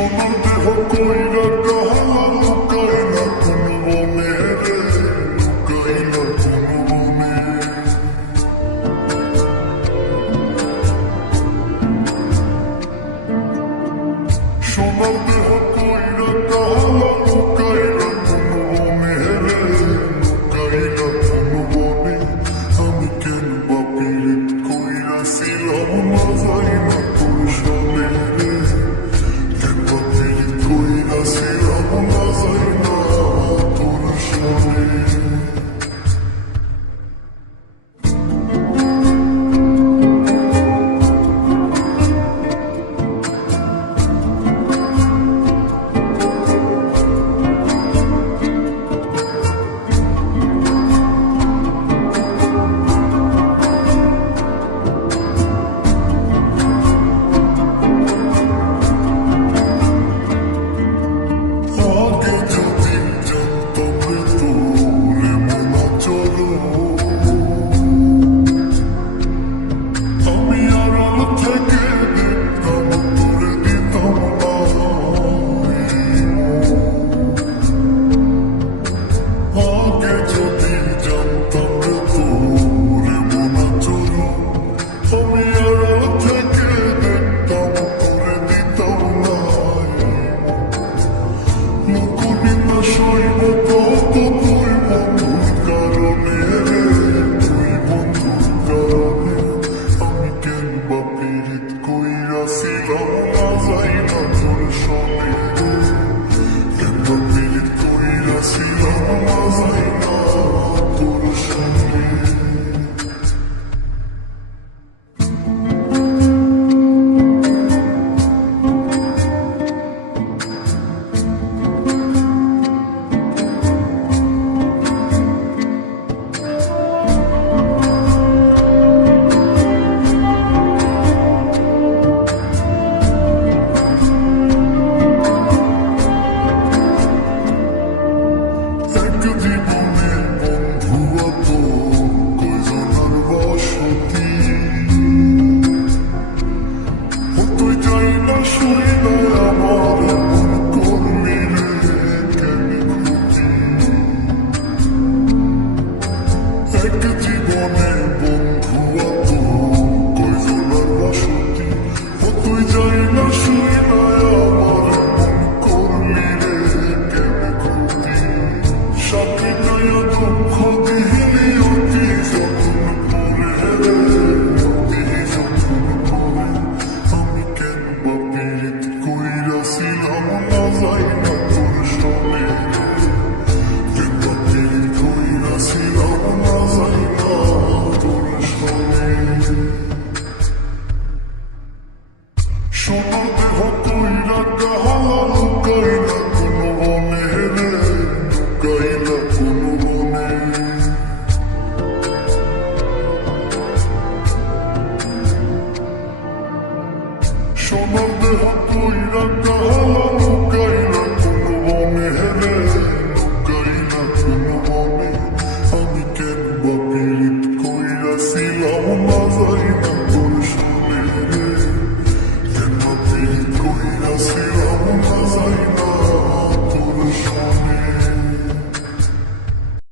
সোনার দেহ কইরা কাহালা লুকাই না কোন বনে রে, লুকাই না কোন বনে। সোনার দেহ কইরা কাহালা লুকাই না কোন বনে রে, লুকাই না কোন বনে। আমি কেন বাপির কইরা ছিলাম না যাই না তোর সামনে রে, কেন বাপির কইরা ছিলাম না যাই না তোর সামনে। সোনার দেহ কইরা কাহালা লুকাই না কোন বনে রে, লুকাই না কোন বনে। সোনার দেহ কইরা কাহালা